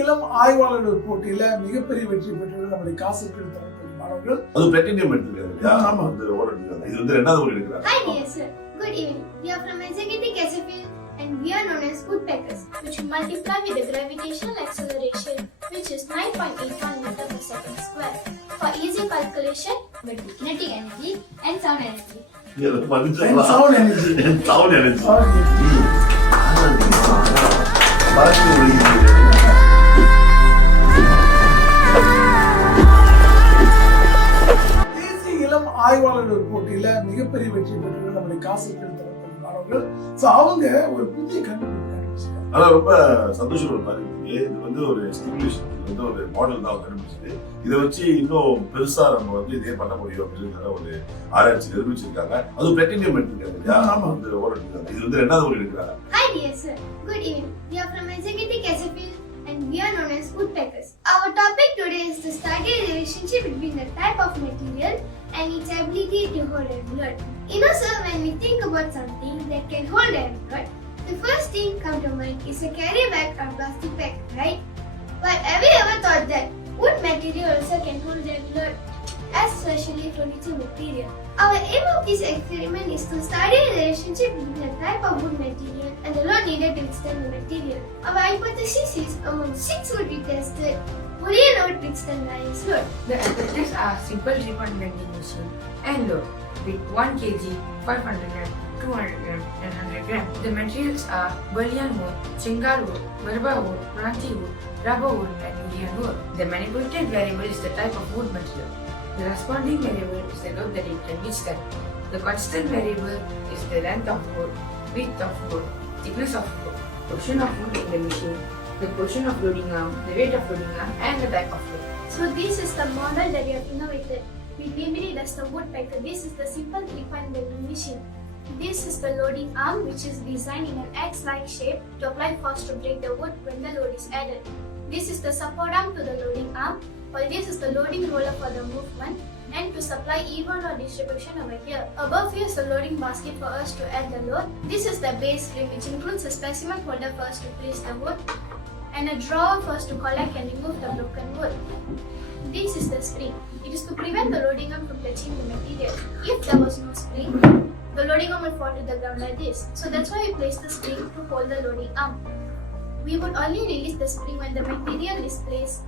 இளம் ஆய்வாளர்கள் போட்டியில மிகப்பெரிய வெற்றி பெற்றது நம்முடைய castlefield தரப்பு மாணவர்கள். அது பிளாட்டினம் எடுத்துருக்காங்க. ஆமா, அந்த ஓவர் எடுத்துருக்காங்க. இது வந்து ரெண்டாவது ஓவர் எடுக்கிறாங்க. Hi dear sir, good evening. We are from Executive Castlefield and we are known as woodpeckers, which multiply with the gravitational acceleration, which is 9.81 meter per second square. For easy calculation, with the kinetic energy and sound energy. இது வந்து And sound energy. sound energy. தேசிய இளம் ஆய்வாளர்கள் போட்டியில மிகப்பெரிய வெற்றி பெற்றது நம்முடைய castlefield தரப்பு மாணவர்கள். சோ அவங்க ஒரு புதிய கண்டுபிடிச்சிருக்காங்க. அதான் ரொம்ப சந்தோஷம் பாருங்க. இது வந்து ஒரு ஸ்டிமுலேஷன், இது வந்து ஒரு மாடல் தான் கண்டுபிடிச்சது. இதை வச்சு இன்னும் பெருசா நம்ம வந்து இதே பண்ண முடியும் அப்படிங்கிற ஒரு ஆராய்ச்சி நிரூபிச்சிருக்காங்க. அது பிளாட்டினம் எடுத்துருக்காங்க. ஆமா, வந்து ஓவர் எடுத்துருக்காங்க. இது வந்து ரெண்டாவது ஓவர் எடுக்கிறாங்க. Hi dear sir, good evening. We are from Executive Castlefield and we are known as woodpeckers. Our topic today is to study the relationship between the type of material and its ability to hold a blood. You know sir, when we think about something that can hold a blood, the first thing come to mind is a carry bag or plastic bag, right? But have you ever thought that wood material also can hold a blood, especially furniture material? Our aim of this experiment is to study the relationship between the type of wood material and the load needed to withstand the material. Our hypothesis is among 6 wood we tested, only a load withstand the highest load. The apparatus are simple ribbon bending machine and load with 1 kg, 500 gram, 200 gram and 100 gram. The materials are bullion wood, chingar wood, verba wood, branchi wood, rubber wood and Indian wood. The manipulated variable is the type of wood material. The responding variable is the load that it can withstand. The constant variable is the length of wood, width of wood, thickness of wood, portion of wood in the machine, the portion of loading arm, the weight of loading arm and the type of load. So this is the model that we have innovated. We named it as the woodpecker. This is the simple 3-point bending machine. This is the loading arm, which is designed in an X-like shape to apply force to break the wood when the load is added. This is the support arm to the loading arm, while this is the loading roller for the movement and to supply even or distribution over here. Above here is the loading basket for us to add the load. This is the base frame, which includes a specimen holder for us to place the wood and a drawer for us to collect and remove the broken wood. This is the spring. It is to prevent the loading arm from touching the material. If there was no spring, the loading arm will fall to the ground like this. So that's why we place the spring to hold the loading arm. We would only release the spring when the material is placed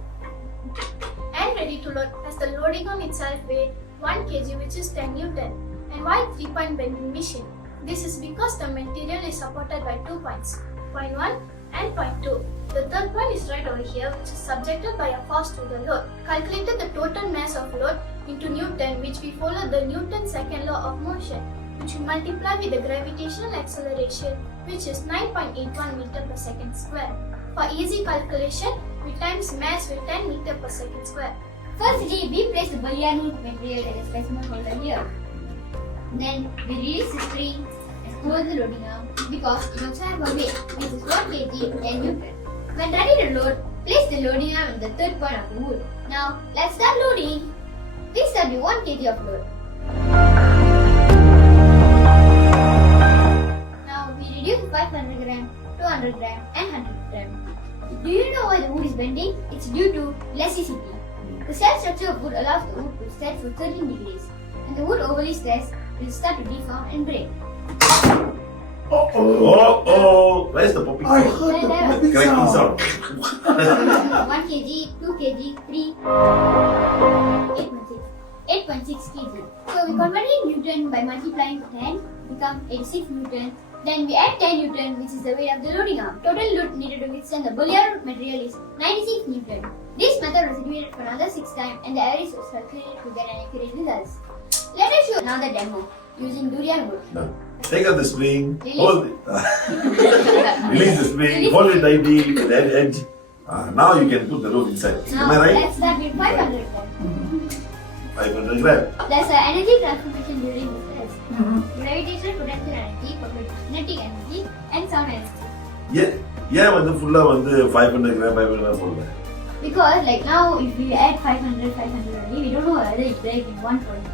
and ready to load, as the loading arm itself weighed 1 kg, which is 10 Newton. And why 3-point bending machine? This is because the material is supported by 2 points, point 1 and point 2. The third point is right over here, which is subjected by a force to the load. Calculated the total mass of load into Newton, which we follow the Newton's second law of motion, which we multiply with the gravitational acceleration, which is 9.81 meter per second square. For easy calculation, we times mass with 10 meter per second square. Firstly, we place the bullion wood material as a specimen holder here. Then we release the spring and close the loading arm because it must have a weight, which is 1 kg 10 Newton. When ready to load, place the loading arm at the third point of the wood. Now, let's start loading. Please start with 1 kg of load. Now, we reduce 500 gram, 200 gram and 100 gram. Do you know why the wood is bending? It's due to elasticity. The cell structure of wood allows the wood to set for 13 degrees, and the wood overly stressed will start to deform and break. Where's the popping I sound? heard the popping Cracking sound. sound. 1 kg, 2 kg, 3, 8.6. 8.6 kg. So we converted Newton by multiplying 10, become 86 Newton. Then we add 10 Newton, which is the weight of the loading arm. Total load needed to withstand the bullion material is 96 Newton. This method was repeated for another 6 times and the average was calculated to get an accurate results. Let us show another demo using durian wood. No. Take out the spring, hold it. Release the spring, hold it tightly with that edge. Now you can put the rope inside. Now Am I right? let's start with 500 gram. 500 gram. There's an energy transformation during this test. Gravitational potential energy, kinetic energy and sound energy. ஏன் வந்து ஃபுல்லா வந்து 500 gram 500 gram போடுங்க? Because like now if we add 500 only, we don't know whether it breaks in 1 point.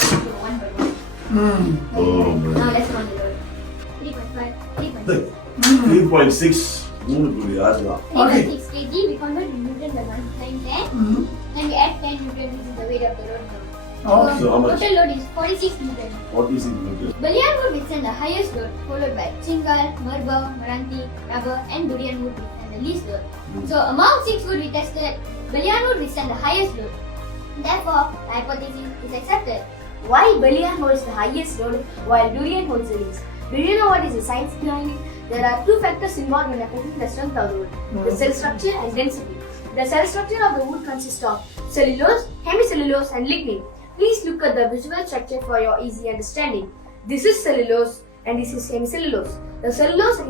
So 1 by 1. Oh, Now let's count the load. 3.5, 3.6. 3.6 3.6 தான். Okay. 6 kg, we convert to Newton by multiplying 10. Mhm. Then we add 10 Newton, which is the weight of the load now. Okay. So how much? Total load is 46 Newton. 46 meters. Balliyan wood withstand the highest load, followed by chingal, marble, maranti, rubber, and durian wood withstand the least load. So among 6 wood we tested, balliyan wood withstand the highest load. Therefore, the hypothesis is accepted. Why Balliyan holds the highest load while Durian holds the least? Do you know what is the science behind it? There are two factors involved when affecting the strength of the wood: the cell structure and density. The cell structure of the wood consists of cellulose, hemicellulose, and lignin. Please look at the visual structure for your easy understanding. This is cellulose and this is hemicellulose. The cellulose and